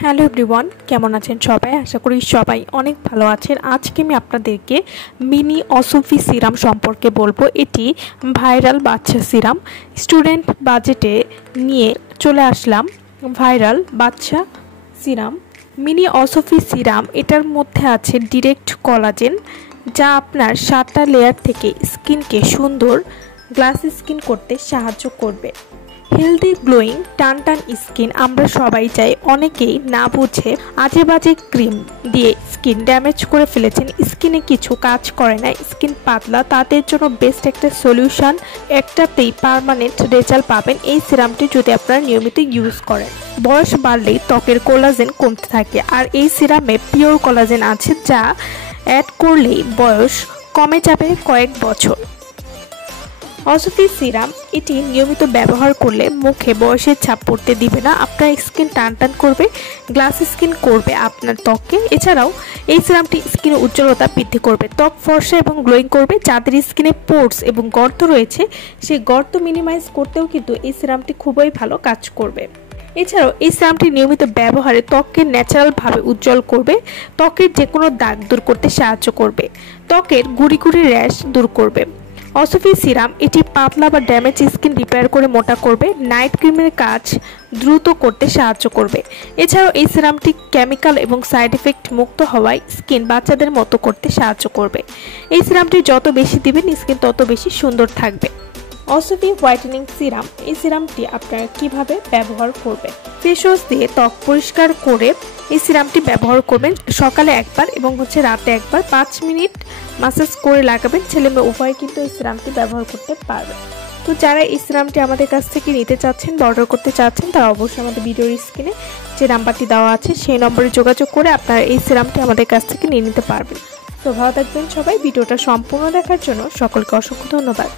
Hello everyone, কেমন আছেন সবাই? আশা করি সবাই অনেক ভালো আছেন। আজকে আমি আপনাদেরকে মিনি অসফি সিরাম সম্পর্কে বলবো। এটি ভাইরাল বাচ্চা সিরাম। স্টুডেন্ট বাজেটে নিয়ে চলে আসলাম ভাইরাল বাচ্চা সিরাম মিনি অসফি সিরাম। এটার মধ্যে আছে ডিরেক্ট কোলাজেন, যা আপনার 7টা লেয়ার থেকে স্কিনকে সুন্দর গ্লাস স্কিন করতে সাহায্য করবে। হেলদি গ্লোয়িং টান টান স্কিন আমরা সবাই চাই। অনেকেই না বুঝে আজে বাজে ক্রিম দিয়ে স্কিন ড্যামেজ করে ফেলেছেন। স্কিনে কিছু কাজ করে না, স্কিন পাতলা, তাদের জন্য বেস্ট একটা সলিউশন। একটাতেই পার্মানেন্ট রেজাল্ট পাবেন এই সিরামটি যদি আপনারা নিয়মিত ইউজ করেন। বয়স বাড়লেই ত্বকের কোলাজেন কমতে থাকে, আর এই সিরামে পিওর কোলাজেন আছে, যা অ্যাড করলেই বয়স কমে যাবে কয়েক বছর। অসফি সিরাম এটি নিয়মিত ব্যবহার করলে মুখে বয়সের ছাপ পড়তে দিবে না, আপনার স্কিন টান টান করবে, গ্লাস স্কিন করবে আপনার ত্বককে। এছাড়াও এই সিরামটি স্কিনের উজ্জ্বলতা বৃদ্ধি করবে, ত্বক ফর্সা এবং গ্লোয়িং করবে। যাদের স্কিনে পোর্স এবং গর্ত রয়েছে, সেই গর্ত মিনিমাইজ করতেও কিন্তু এই সিরামটি খুবই ভালো কাজ করবে। এছাড়াও এই সিরামটি নিয়মিত ব্যবহারে ত্বককে ন্যাচারালভাবে উজ্জ্বল করবে, ত্বকের যে কোনো দাগ দূর করতে সাহায্য করবে, ত্বকের গুড়ি গুড়ি র্যাশ দূর করবে। অসফি সিরাম এটি পাতলা বা ড্যামেজ স্কিন রিপেয়ার করে মোটা করবে, নাইট ক্রিমের কাজ দ্রুত করতে সাহায্য করবে। এছাড়াও এই সিরামটি কেমিক্যাল এবং সাইড এফেক্ট মুক্ত হওয়ায় স্কিন বাচ্চাদের মতো করতে সাহায্য করবে। এই সিরামটি যত বেশি দিবেন স্কিন তত বেশি সুন্দর থাকবে। অসফি হোয়াইটেনিং সিরাম, এই সিরামটি আপনারা কিভাবে ব্যবহার করবেন? ফেস ওয়াশ দিয়ে ত্বক পরিষ্কার করে এই সিরামটি ব্যবহার করবেন। সকালে একবার এবং রাতে একবার 5 মিনিট মাসাজ করে লাগাবেন। ছেলে মেয়ে উভয় কিন্তু এই সিরামটি ব্যবহার করতে পারবে। তো যারা এই সিরামটি আমাদের কাছ থেকে নিতে চাচ্ছেন বা অর্ডার করতে চাচ্ছেন, তারা অবশ্যই আমাদের ভিডিওর স্ক্রিনে যে নাম্বারটি দেওয়া আছে সেই নম্বরে যোগাযোগ করে আপনারা এই সিরামটি আমাদের কাছ থেকে নিয়ে নিতে পারবেন। তো ভালো থাকবেন সবাই। ভিডিওটা সম্পূর্ণ দেখার জন্য সকলকে অসংখ্য ধন্যবাদ।